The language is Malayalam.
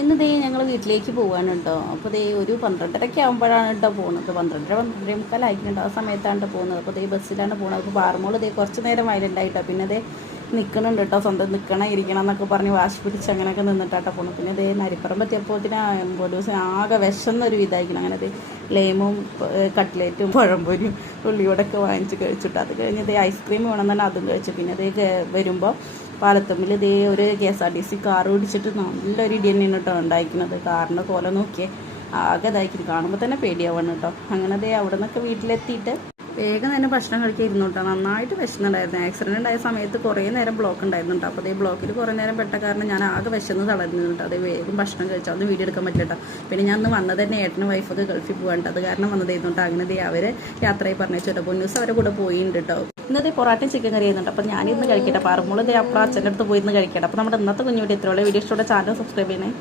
ഇന്ന് ദേ ഞങ്ങൾ വീട്ടിലേക്ക് പോകാൻ കേട്ടോ. അപ്പോൾ ദേ ഒരു 12:30 ആകുമ്പോഴാണ് കേട്ടോ പോകുന്നത്. 12:30 ആ സമയത്താണ് പോകുന്നത്. അപ്പോൾ ദേ ബസ്സിലാണ് പോകുന്നത്. അപ്പോൾ പാറമോള് ദേ കുറച്ച് നേരം വയലുണ്ടായിട്ടോ. പിന്നെ ദേ നിൽക്കണുണ്ട് കേട്ടോ, സ്വന്തം ഇരിക്കണം എന്നൊക്കെ പറഞ്ഞ് വാശി പിടിച്ച് അങ്ങനെയൊക്കെ നിന്നിട്ടാട്ടോ പോകുന്നത്. പിന്നെ ദേ നരിപ്പറമ്പ് എത്തിയപ്പോഴത്തേന് പോലീസ് ആകെ വിശന്നൊരു ഇതായിരിക്കണം. അങ്ങനെ ദേ ലേമും കട്ട്ലേറ്റും പഴംപൊരിയും ഉള്ളിയോടൊക്കെ വാങ്ങിച്ച് കഴിച്ചിട്ട് അത് കഴിഞ്ഞ് ദേ ഐസ്ക്രീം വേണമെന്നാണ് അതും കഴിച്ചു. പിന്നെ ദേ വരുമ്പോൾ പാലത്തമ്മിൽ ഇതേ ഒരു KSRTC കാറ് പിടിച്ചിട്ട് നല്ലൊരു ഇടി തന്നെയാണ് കേട്ടോ ഉണ്ടായിരിക്കുന്നത്. കാറിൻ്റെ കോല നോക്കിയേ ആകെ ഇതായിരിക്കും, കാണുമ്പോൾ തന്നെ പേടിയാവണം കേട്ടോ. അങ്ങനെ ദേ അവിടെ നിന്നൊക്കെ വീട്ടിലെത്തിയിട്ട് വേഗം തന്നെ ഭക്ഷണം കഴിക്കായിരുന്നു കേട്ടോ. നന്നായിട്ട് വിശന്നുണ്ടായിരുന്നു. ആക്സിഡൻറ്റ് ഉണ്ടായ സമയത്ത് കുറേ നേരം ബ്ലോക്ക് ഉണ്ടായിരുന്നുണ്ട്. അപ്പോൾ അതേ ബ്ലോക്കിൽ കുറേ നേരം പെട്ട കാരണം ഞാൻ ആകെ വിശന്ന് തളർന്നു കേട്ടോ. അത് വേഗം ഭക്ഷണം കഴിച്ചാൽ അതൊന്നും വീഡിയോ എടുക്കാൻ പറ്റില്ല കേട്ടോ. പിന്നെ ഞാൻ അന്ന് വന്നത് തന്നെ ഏട്ടനും വൈഫൊക്കെ ഗൾഫിൽ പോകാണ്ട്, അത് കാരണം വന്നതായിരുന്നു കേട്ടോ. അങ്ങനെ ദേ അവർ യാത്രയിൽ പറഞ്ഞു കേട്ടോ. പൊന്നൂസ് അവരെ കൂടെ പോയിട്ടുണ്ട് കേട്ടോ. ഇന്നത്തെ പൊറാട്ടയും ചിക്കൻ കറി ചെയ്യുന്നുണ്ട്. അപ്പോൾ ഞാനിന്ന് കഴിക്കട്ടെ. പറമ്പുള്ള ദേ അപ്പുറം അച്ഛൻ്റെ അടുത്ത് പോയിരുന്ന് കഴിക്കട്ടെ. അപ്പോൾ നമ്മുടെ ഇന്നത്തെ കുഞ്ഞുകൂടി എത്രയുള്ള വീഡിയോ ഇഷ്ടമുള്ള ചാനൽ സബ്സ്ക്രൈബ് ചെയ്യണേ.